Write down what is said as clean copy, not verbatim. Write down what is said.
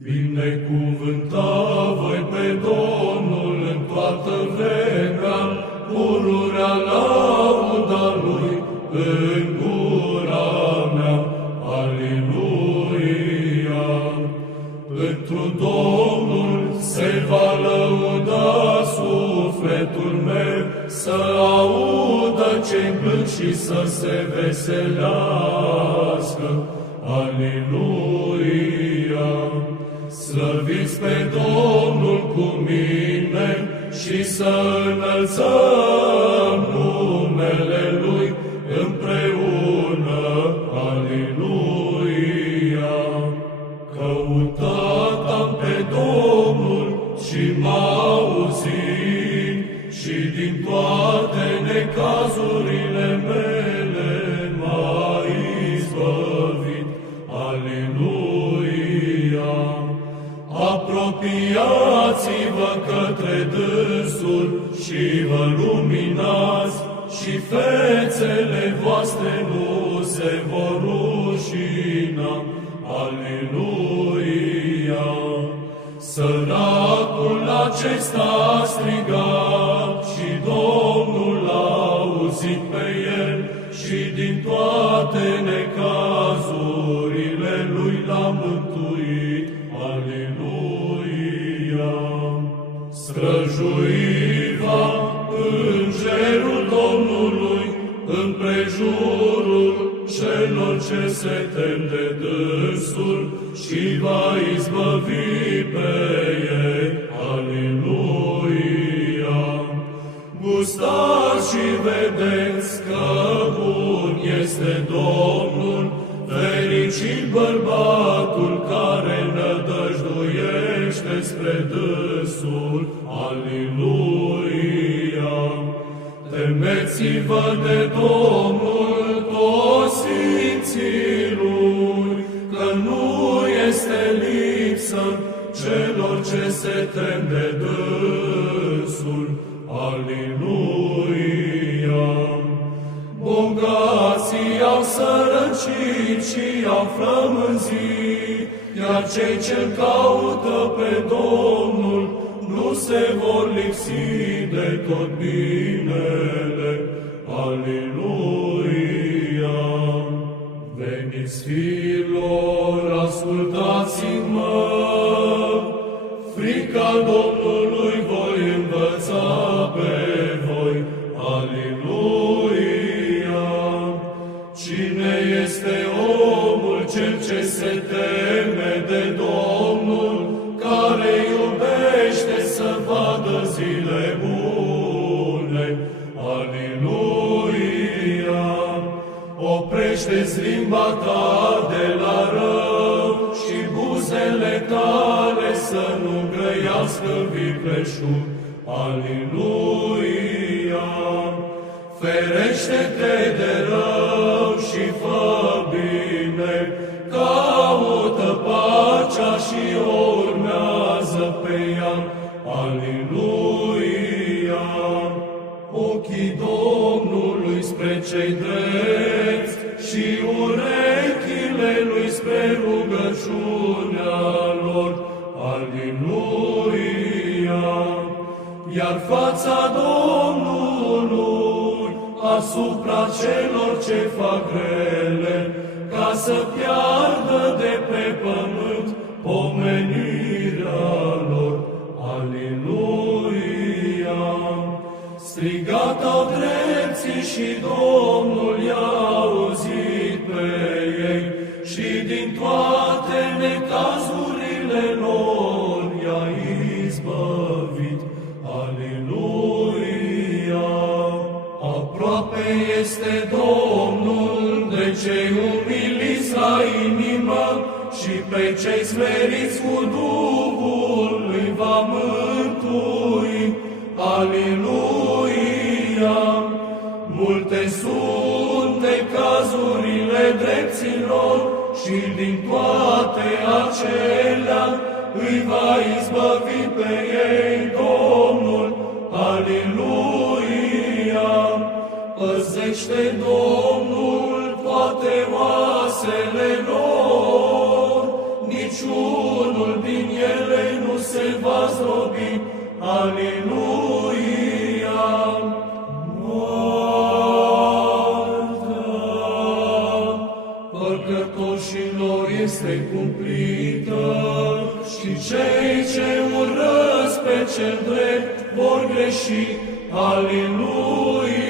Binecuvânta voi pe Domnul în toată vremea, pururea lauda Lui în gura mea. Aleluia! Întru Domnul se va lăuda sufletul meu, să audă ce-i plâng și să se veselească. Aleluia! Slăviți pe Domnul cu mine și să înălțăm numele Lui împreună. Aleluia! Căutat am pe Domnul și m-a auzit și din toate necazurile mele m-a izbăvit. Aleluia! Apropiați-vă către dânsul și vă luminați, și fețele voastre nu se vor rușina. Aleluia! Săracul acesta a strigat și Domnul l-a auzit pe el și din toate necazurile lui l-a mântuit. Aleluia! Străjuiva îngerul Domnului împrejurul celor ce se tem de dânsul și va izbăvi pe ei. Aleluia! Gustați și vedeți că bun este Domnul, fericit bărbatul care nădăjduiește spre dânsul. Aleluia! Temeți-vă de Domnul toți sfinții Lui, că nu este lipsă celor ce se tem de dânsul. Aleluia! Bogații au sărăcit și au flămânzit, iar cei ce-L caută pe Domnul nu se vor lipsi de tot binele. Aleluia! Veniți, fiilor, ascultați-mă, frica Domnului voi învăța pe voi. Aleluia! Cine este omul cel ce se teme de Domnul, care iubește să vadă zile bune? Aleluia! Oprește-ți limba ta de la rău și buzele tale să nu grăiască vicleșug. Aleluia! Ferește-te de rău și fă bine, caută pacea și o urmează pe ea. Aleluia! Ochii Domnului spre cei drepți și urechile Lui spre rugăciunea lor. Aleluia! Iar fața Domnului asupra celor ce fac rele, ca să piardă de pe pământ pomenirea lor. Aleluia! Strigat au drepții și Domnul i-a auzit pe ei și din toate necazurile lor i-a izbăvit. Aleluia! Aproape este Domnul de cei umiliți la inimă și pe cei smeriți cu Duhul îi va mântui. Aleluia! Multe sunt necazurile drepților și din toate acelea îi va izbăvi pe ei Domnul. Aleluia! Păzește Domnul toate oasele lor, niciunul se va zdrobi. Aleluia! Moartea păcătoșilor este cumplită și cei ce urăsc pe cel drept vor greși. Aleluia!